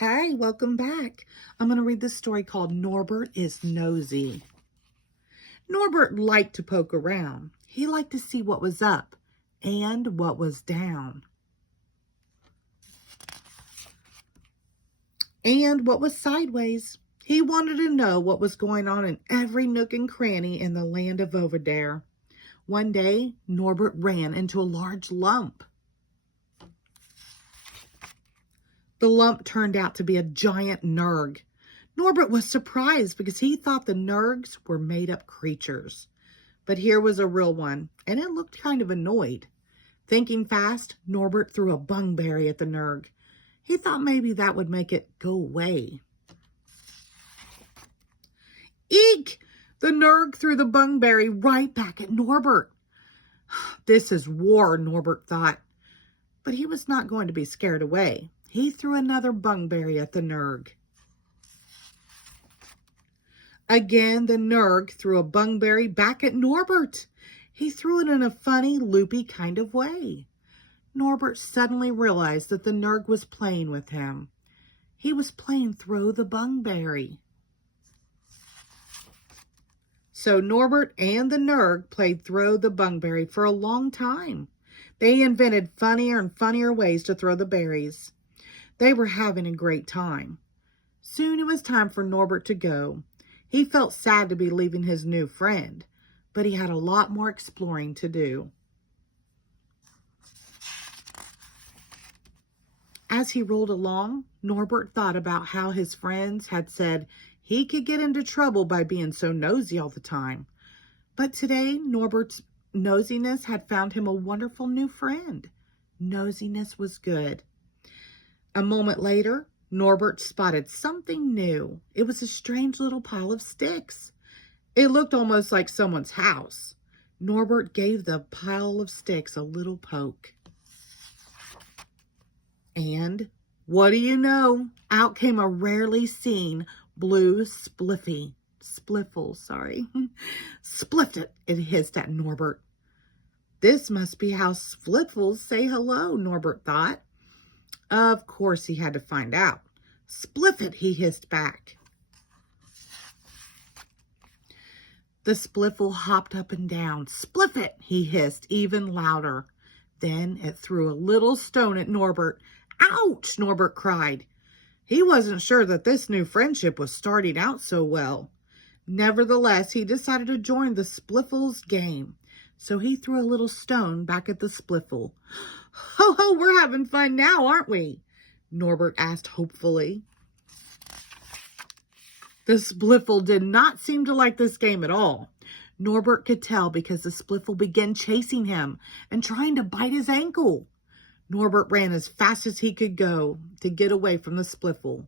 Hi, welcome back. I'm going to read this story called Norbert is Nosy. Norbert liked to poke around. He liked to see what was up and what was down and what was sideways. He wanted to know what was going on in every nook and cranny in the land of Overdare. One day, Norbert ran into a large lump. The lump turned out to be a giant nerg. Norbert was surprised because he thought the nergs were made-up creatures. But here was a real one, and it looked kind of annoyed. Thinking fast, Norbert threw a bungberry at the nerg. He thought maybe that would make it go away. Eek! The nerg threw the bungberry right back at Norbert. This is war, Norbert thought. But he was not going to be scared away. He threw another bungberry at the nerg. Again, the nerg threw a bungberry back at Norbert. He threw it in a funny, loopy kind of way. Norbert suddenly realized that the nerg was playing with him. He was playing throw the bungberry. So Norbert and the nerg played throw the bungberry for a long time. They invented funnier and funnier ways to throw the berries. They were having a great time. Soon it was time for Norbert to go. He felt sad to be leaving his new friend, but he had a lot more exploring to do. As he rolled along, Norbert thought about how his friends had said he could get into trouble by being so nosy all the time. But today, Norbert's nosiness had found him a wonderful new friend. Nosiness was good. A moment later, Norbert spotted something new. It was a strange little pile of sticks. It looked almost like someone's house. Norbert gave the pile of sticks a little poke. And what do you know? Out came a rarely seen blue spliffle. Spliffed it hissed at Norbert. This must be how spliffles say hello, Norbert thought. Of course he had to find out. Spliff it, he hissed back. The spliffle hopped up and down. Spliff it, he hissed even louder. Then it threw a little stone at Norbert. Ouch, Norbert cried. He wasn't sure that this new friendship was starting out so well. Nevertheless, he decided to join the spliffle's game. So he threw a little stone back at the spliffle. Ho, ho, we're having fun now, aren't we? Norbert asked hopefully. The spliffle did not seem to like this game at all. Norbert could tell because the spliffle began chasing him and trying to bite his ankle. Norbert ran as fast as he could go to get away from the spliffle.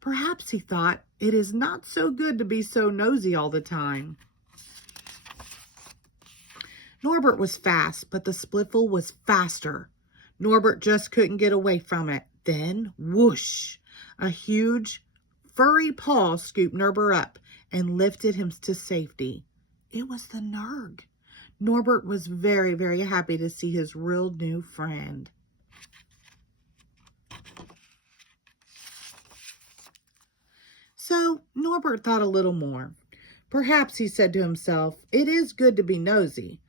Perhaps, he thought, it is not so good to be so nosy all the time. Norbert was fast, but the spliffle was faster. Norbert just couldn't get away from it. Then, whoosh, a huge, furry paw scooped Norbert up and lifted him to safety. It was the nerg. Norbert was very, very happy to see his real new friend. So Norbert thought a little more. Perhaps, he said to himself, it is good to be nosy,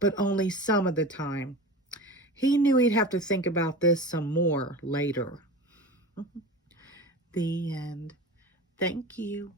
but only some of the time. He knew he'd have to think about this some more later. The end. Thank you.